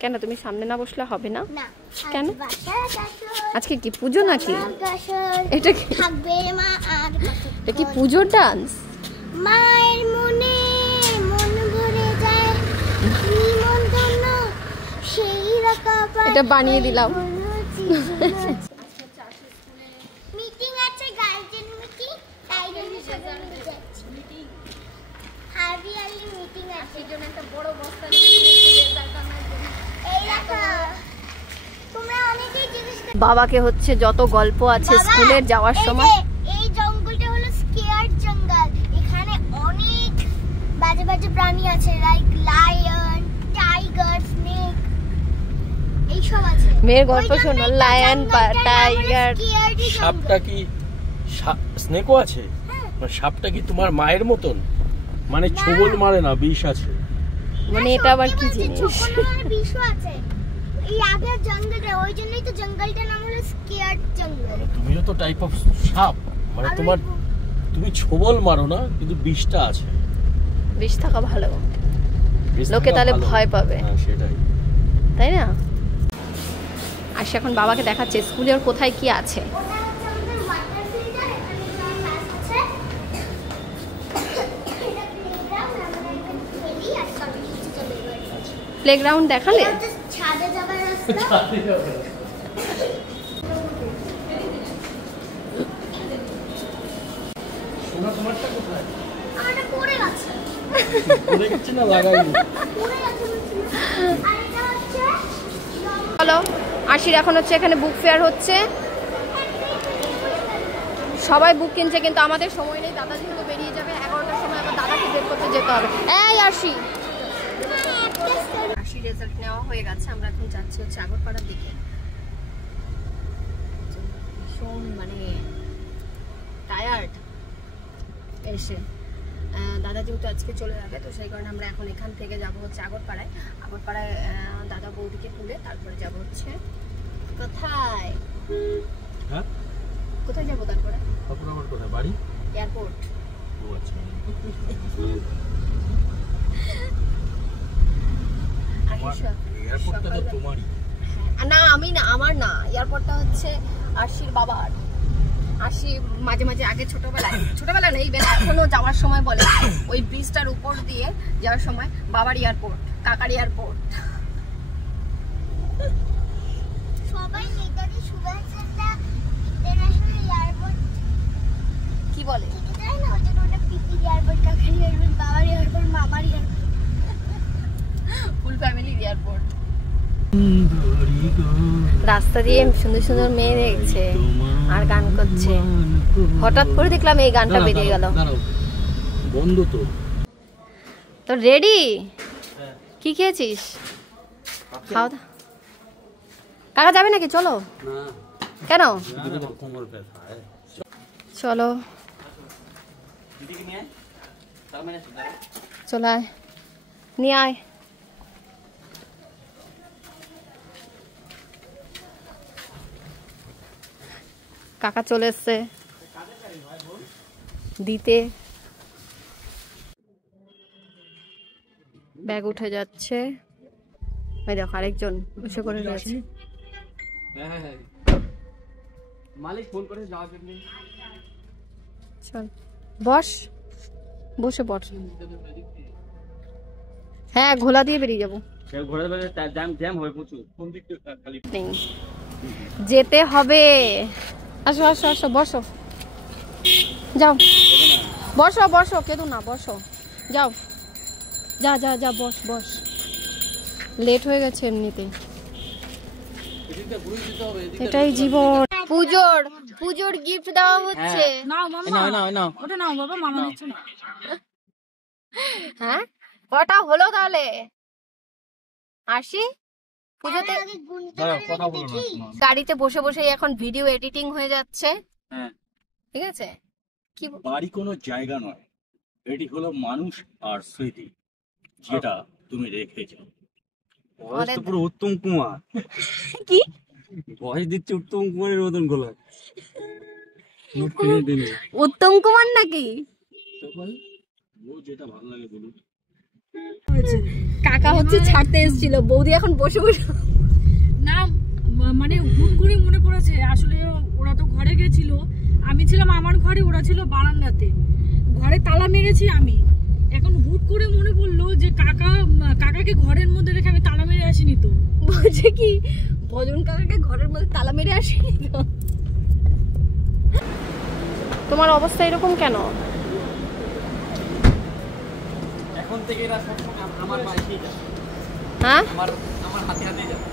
কেন তুমি সামনে না বসলে হবে না? কেন? আজকে কি পুজো নাকি? এটা কি পুজোর ডান্স? মায়ের মনে মন ভরে যায়, সেই রকম এটা বানিয়ে দিলাম। মিটিং আছে, গার্জেন মিটিং, তাই জন্য সবাই যাচ্ছি। হাবি আলি মিটিং আছে, এই জন্য একটা বড় বস্তা নিয়ে রেজাল্ট আনার জন্য। এই দেখো, তোমরা অনেকেই জিজ্ঞেস করো বাবাকে হচ্ছে যত গল্প আছে স্কুলে যাওয়ার সময়। এই জঙ্গলটা হলো স্কেয়ার্ড জঙ্গল, এখানে অনেক বাজে বাজে প্রাণী আছে, লাইক লায়ন, টাইগার, স্নেক, এইসব আছে। মেয়ের গল্প শোনো, লায়ন, টাইগার। সাপটা কি স্নেকও আছে? সাপটা কি তোমার মায়ের মতন? মানে ছোবল মারে না, বিষ আছে? মানে এটা আবার কি জিনিস? বিষও আছে এই আগের জঙ্গলে, ওই জন্যই তো জঙ্গলটার নাম হলো স্কেয়ার্ড জঙ্গল। তুমিও তো টাইপ অফ সাপ, মানে তোমার তুমি ছোবল মারো না, কিন্তু বিষটা আছে। বিষ থাকা ভালো, লোকে তাহলে ভয় পাবে। হ্যাঁ সেটাই, তাই না? আর এখন বাবাকে দেখাচ্ছে স্কুলে ওর কোথায় কি আছে। প্লেগ্রাউন্ড দেখালে? ছাদে যাবার রাস্তা। সোনা তোমারটা কোথায়? আমারটা পড়ে গেছে। পড়ে গেছে না লাগাইনি? পড়ে গেছে বলছি। আর এটা হচ্ছে চলো, আশির এখন হচ্ছে এখানে বুক ফেয়ার হচ্ছে, সবাই বুক কিনছে, কিন্তু আমাদের সময় নেই। দাদা যেহেতু বেরিয়ে যাবে 11টার সময়, আবার দাদাকে বের করতে যেতে হবে। এই আশি, আশি রেজাল্ট নেওয়া হয়ে গেছে, আমরা এখন যাচ্ছি হচ্ছে আগরপাড়ার দিকে। ভীষণ মানে টায়ার্ড এসে, দাদা যেহেতু আজকে চলে যাবে, তো সেই কারণে আমরা এখন এখান থেকে যাব হচ্ছে আগরপাড়ায়। আগরপাড়ায় দাদা বৌদিকে তুলে তারপরে যাব হচ্ছে কোথায়? হ্যাঁ, কোথায় যাবো তারপরে? তারপর আমার কোথায় বাড়ি? এয়ারপোর্ট। ও আচ্ছা, এয়ারপোর্টটা তো তোমারই। না আমি না, আমার না, এয়ারপোর্টটা হচ্ছে আশির বাবার। আশি মাঝে মাঝে আগে ছোটবেলা নেই, এখনো যাওয়ার সময় বলে ওই ব্রিজটার উপর দিয়ে যাওয়ার সময় বাবার এয়ারপোর্ট, কাকার এয়ারপোর্ট। সবাই নেতাজি সুভাষচন্দ্র ইন্টারন্যাশনাল এয়ারপোর্ট কি বলে? তাই না? ওটা ওটা পিপি এয়ারপোর্ট, কাকার এয়ারপোর্ট, বাবার এয়ারপোর্ট, মামার এয়ারপোর্ট, ফুল ফ্যামিলির এয়ারপোর্ট। রাস্তা দিয়ে সুন্দর সুন্দর মেয়ে দেখছে আর গান করছে। হঠাৎ করে দেখলাম এই গানটা বেরিয়ে গেল। বন্ধ তো। তো রেডি? কি খেয়েছিস? খাওয়া দাওয়া? কাকা যাবে নাকি? চলো। কেন? চলো চলো, আয় নিয়ে আয়। কাকা চলে এসছে দিতে। ব্যাগ উঠে যাচ্ছে, ওই দেখো আরেকজন বসে করে রয়েছে। মালিক ফোন করে যাওয়ার জন্য। চল বস, বসে বস। হ্যাঁ, ঘোলা দিয়ে বেরিয়ে যাবো। যেতে হবে। আসো আসো আসো, বসো, যাও বসো বসো, কেঁদো না, বসো, যাও, যা যা যা, বস বস, লেট হয়ে গেছে এমনিতে। এটাই জীবন। পুজোর গিফট দেওয়া হচ্ছে। হ্যাঁ, কটা হলো তাহলে? আসি পুজোতে গাড়িতে বসে বসে এখন ভিডিও এডিটিং হয়ে যাচ্ছে। ঠিক আছে, কি বাড়ি কোনো জায়গা নয়, এটি হলো মানুষ আর স্মৃতি, যেটা তুমি রেখেছো। পুরো উত্তম কুমার। কি ভয়েস দিচ্ছে উত্তম কুমারের মতন গলা। উত্তম কুমার নাকি? কাকা হচ্ছে ছাড়তে এসেছিল, বৌদি এখন বসে বসে না মানে হুট করে মনে পড়েছে আসলে ওরা তো ঘরে গেছিল, আমি ছিলাম আমার ঘরে, ওরা ছিল বারান্দাতে, ঘরে তালা মেরেছি আমি। এখন হুট করে মনে পড়লো যে কাকাকে ঘরের মধ্যে রেখে আমি তালা মেরে আসিনি তো। বলছে কি ভজন কাকাকে ঘরের মধ্যে তালা মেরে আসেনি তো? তোমার অবস্থা এরকম কেন? এখন থেকে এরা সব আমার পাশেই যাবে, হ্যাঁ আমার হাতে হাতে যাবে।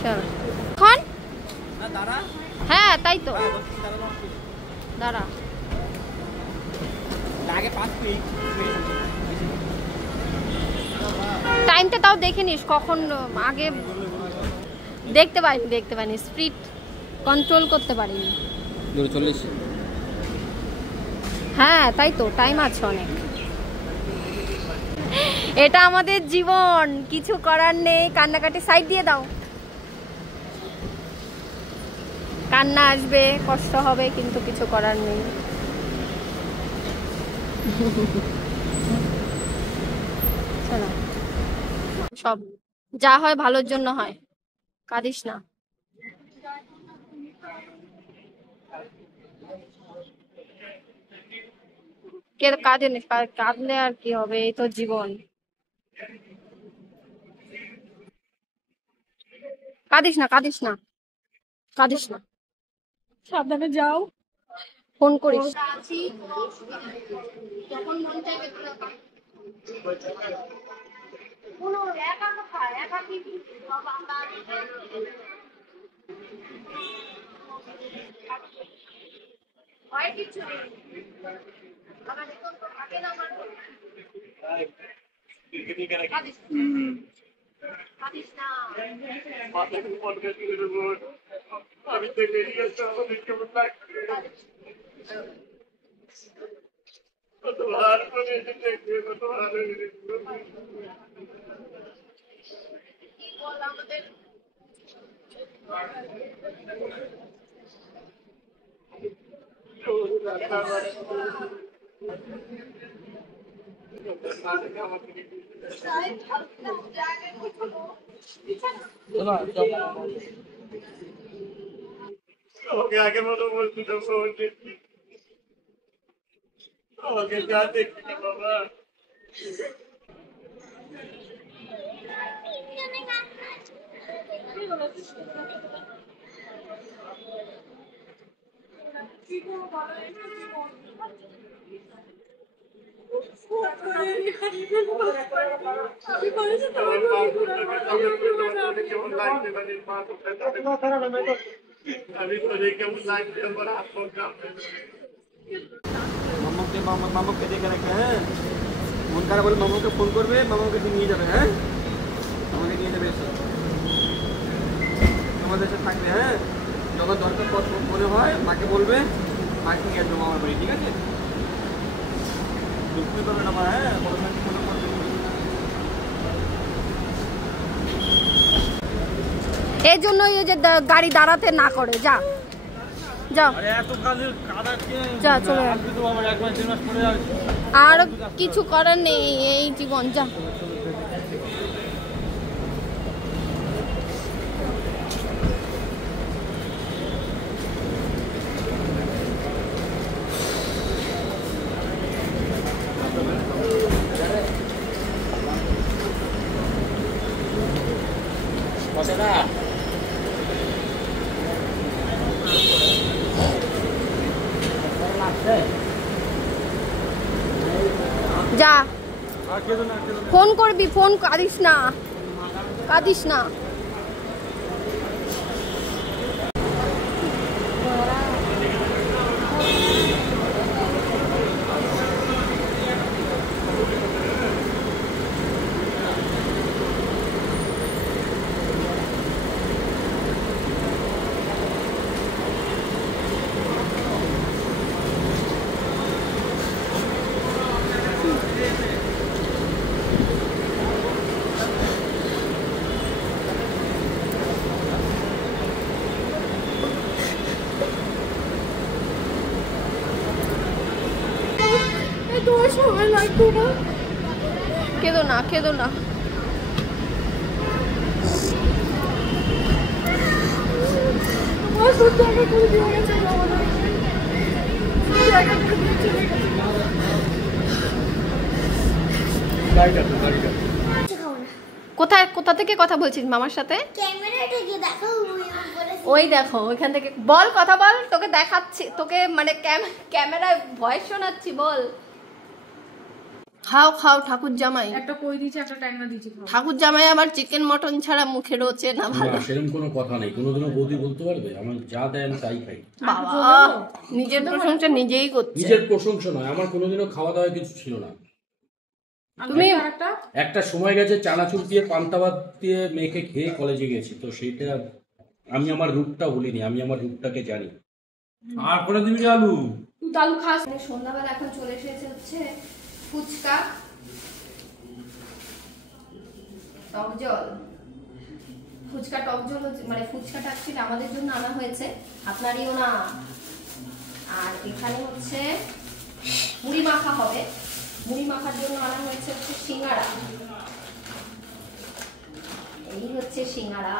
চল এখন। না দাঁড়া, হ্যাঁ তাই তো, দাঁড়া। আগে 5 মিনিট টাইমটা তাও দেখে নিস কখন, আগে দেখতে পাইনি স্পিড কন্ট্রোল করতে পারিনি। 40। হ্যাঁ তাই তো, টাইম আছে অনেক। এটা আমাদের জীবন, কিছু করার নেই। কান্নাকাটি সাইড দিয়ে দাও, কান্না আসবে, কষ্ট হবে, কিন্তু কিছু করার নেই। চলো, সব যা হয় ভালোর জন্য হয়, কাঁদিস না। কাঁদলে আর কি হবে, এই তো জীবন। কাঁদিস না। সাবধানে যাও, ফোন করিস। ওকে আগের মতো বলছি তো, ওকে যা দেখছি না বাবা। মামাকে দেখে রাখবে, হ্যাঁ মন খারাপ বলে মামাকে ফোন করবে, মামাকে নিয়ে যাবে, হ্যাঁ আমাকে নিয়ে যাবে, এসে আমাদের সাথে থাকবে, হ্যাঁ যখন দরকার মনে হয় মাকে বলবে, মাকে নিয়ে আসবে মামার বাড়ি, ঠিক আছে? দুঃখ করবে না মা, হ্যাঁ বড় ভাইকে ফোন করবে। এই জন্যই এই যে গাড়ি দাঁড়াতে না করে, যা যা চলে যা। আর কিছু করার নেই, এই জীবন, যা। যা, ফোন করবি, ফোন কাঁদিস না। তোমার সময় লাগতো না। কেঁদো না, কেঁদো না। আমার সত্যি আমার খুব দিয়ে গেছে আমাদের জায়গাটা দিয়ে চলে গেছে। কোথায়, কোথা থেকে কথা বলছিস মামার সাথে? ক্যামেরাটা কি দেখো ওই দেখো ওইখান থেকে বল, কথা বল, তোকে দেখাচ্ছি, তোকে মানে ক্যামেরায় ভয়েস শোনাচ্ছি, বল। খাও খাও ঠাকুর জামাই। একটা কই দিয়েছে, একটা ট্যাংরা দিয়েছে। ঠাকুর জামাই আবার চিকেন মটন ছাড়া মুখে রোচে না ভালো। সেরকম কোনো কথা নেই, কোনোদিনও বৌদি বলতে পারবে আমার যা দেয় আমি তাই খাই। বাবা নিজের প্রশংসা নিজেই করছে। নিজের প্রশংসা নয়, আমার কোনোদিনও খাওয়া দাওয়া কিছু ছিল না। তুমি একটা সময় গেছে চানাচুর দিয়ে পান্তা ভাত দিয়ে মেয়েকে খেয়ে কলেজে গেছি, তো সেইটা আমি আমার রূপটা ভুলিনি, আমি আমার রূপটাকে জানি। আর করে দিবি আলু তুই আলু খাস? সন্ধ্যাবেলা এখন চলে এসেছে হচ্ছে ফুচকা, টক জল। ফুচকা টক জল হচ্ছে মানে ফুচকাটা অ্যাকচুয়ালি আমাদের জন্য আনা হয়েছে, আপনারইও না। আর এখানে হচ্ছে মুড়ি মাখা হবে, মুড়ি মাখার জন্য আনা হয়েছে হচ্ছে সিঙ্গাড়া। এই হচ্ছে সিঙ্গাড়া।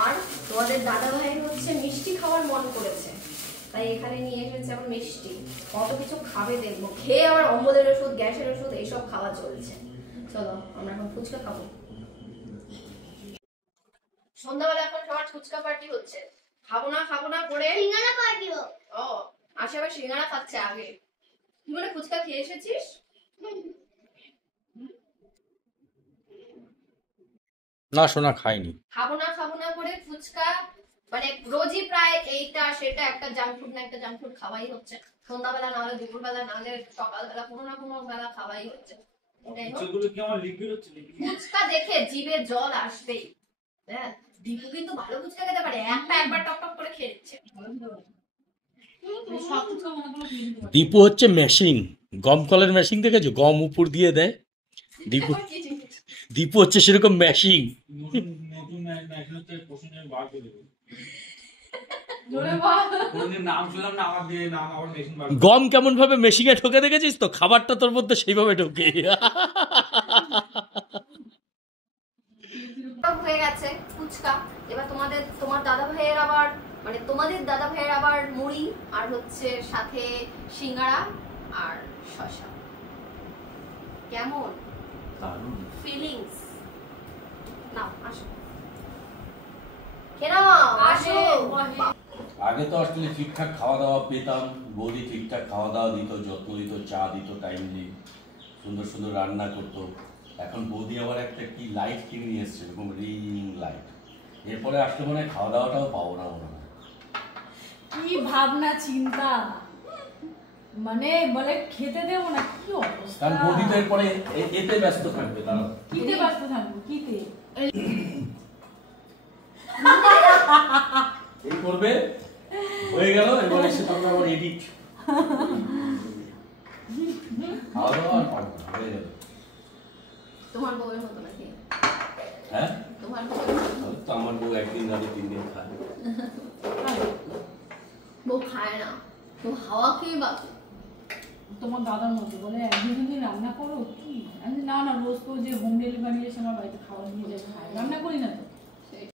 আর তোমাদের দাদা ভাইয়ের হচ্ছে মিষ্টি খাওয়ার মন করেছে, তাই এখানে নিয়ে এসেছে আবার মিষ্টি। কত কিছু খাবে দেখবো, খেয়ে আবার অম্বলের ওষুধ, গ্যাসের ওষুধ এইসব খাওয়া চলছে। চলো আমরা এখন ফুচকা খাবো। সন্ধ্যাবেলা এখন সবার ফুচকা পার্টি হচ্ছে। খাবো না করে সিঙ্গারা পাঠিও। ও আসে আবার সিঙ্গারা খাচ্ছে আগে। তুই মানে ফুচকা খেয়ে এসেছিস? না সোনা খাইনি। খাবো না করে ফুচকা মানে রোজই প্রায় এইটা সেটা একটা জাঙ্ক ফুড না একটা জাঙ্ক ফুড খাওয়াই হচ্ছে। সন্ধ্যাবেলা না হলে দুপুরবেলা না হলে সকালবেলা কোনো না কোনো বেলা খাওয়াই হচ্ছে। ফুচকা দেখে জিভে জল আসবেই। হ্যাঁ দীপু কিন্তু ভালো ফুচকা খেতে পারে, একবার টক টক করে খেয়ে নিচ্ছে। দীপু হচ্ছে মেশিন, গম কলের মেশিন দেখেছো, গম উপর দিয়ে দেয়। দীপু হচ্ছে সেরকম মেশিন। গম কেমন ভাবে মেশিনে ঢোকে দেখেছিস তো, খাবারটা তোর মধ্যে সেইভাবে ঢোকে। হয়ে গেছে ফুচকা। এবার তোমার দাদা ভাইয়ের আবার মানে তোমাদের দাদা ভাইয়ের আবার মুড়ি আর হচ্ছে সাথে সিঙ্গাড়া আর শসা। কেমন ফিলিংস? না আসো কেন আসো। আগে তো আসলে ঠিকঠাক খাওয়া দাওয়া পেতাম, বৌদি ঠিকঠাক খাওয়া দাওয়া দিত, যত্ন দিত, চা দিত টাইমলি, সুন্দর সুন্দর রান্না করতো। এখন বৌদি আবার একটা কি লাইট কিনে নিয়ে এসছে, এরকম রিং লাইট। এরপরে আসলে মনে হয় খাওয়া দাওয়াটাও পাবো না মনে হয়। কি ভাবনা চিন্তা, মানে বলে খেতে দেবো না, কি অবস্থা। কারণ বৌদি তো এরপরে এতে ব্যস্ত থাকবে। তারা কিতে ব্যস্ত থাকবো, কিতে এই করবে, হয়ে গেল, এবার এসে তখন আবার এডিট। খাওয়া দাওয়া আর পারবো না, হয়ে গেল। তোমার বউয়ের মতো নাকি? হ্যাঁ তোমার বউয়ের মতো? তো আমার বউ একদিন না 3 দিন খায়। বউ খায় না, বউ হাওয়া খেয়ে বাকি। তোমার দাদার মতো বলে একদিন রান্না করো কি? আমি না রোজ তো যে হোম ডেলিভারি এসে আমার বাড়িতে খাবার নিয়ে যায় খায়, রান্না করি না